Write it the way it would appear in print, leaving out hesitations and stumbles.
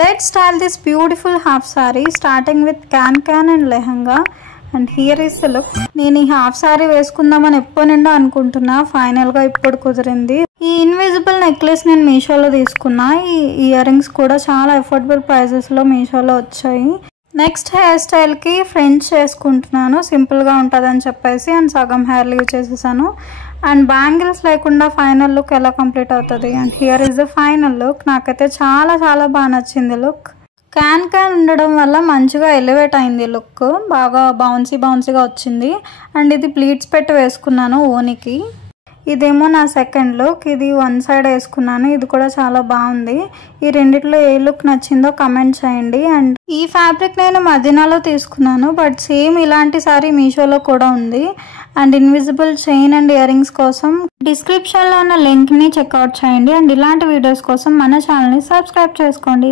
Let's style this beautiful half saree starting with can and lehenga. And here is the look. నేను ఈ half sorry వేసుకుందామని ఎప్పటి నుండో అనుకుంటున్నా, final గా ఇప్పుడు కుదిరింది. ఈ ఇన్విజిబుల్ నెక్లెస్ నేను మీషోలో తీసుకున్నా. ఈ ఇయర్ రింగ్స్ కూడా చాలా అఫోర్డబుల్ ప్రైజెస్ లో మీషోలో వచ్చాయి. నెక్స్ట్ హెయిర్ స్టైల్ కి ఫ్రెంచ్ చేసుకుంటున్నాను, సింపుల్ గా ఉంటుందని చెప్పేసి. అండ్ సగం హెయిర్ లీవ్ చేసేసాను. అండ్ బ్యాంగిల్స్ లేకుండా ఫైనల్ లుక్ ఎలా కంప్లీట్ అవుతుంది. And here is the final look. నాకైతే చాలా చాలా బాగా నచ్చింది లుక్. క్యాన్ ఉండడం వల్ల మంచిగా ఎలివేట్ అయింది లుక్, బాగా బౌన్సీగా వచ్చింది. అండ్ ఇది ప్లీట్స్ పెట్టి వేసుకున్నాను ఓనికి. ఇదేమో నా సెకండ్ లుక్. ఇది వన్ సైడ్ వేసుకున్నాను, ఇది కూడా చాలా బాగుంది. ఈ రెండిట్లో ఏ లుక్ నచ్చిందో కమెంట్ చేయండి. అండ్ ఈ ఫ్యాబ్రిక్ నేను మదీనాలో తీసుకున్నాను, బట్ సేమ్ ఇలాంటి సారీ మీషోలో కూడా ఉంది. And invisible chain and ear rings కోసం డిస్క్రిప్షన్లో ఉన్న లింక్ని చెక్అవుట్ చేయండి. అండ్ ఇలాంటి వీడియోస్ కోసం మన ఛానల్ని సబ్స్క్రైబ్ చేసుకోండి.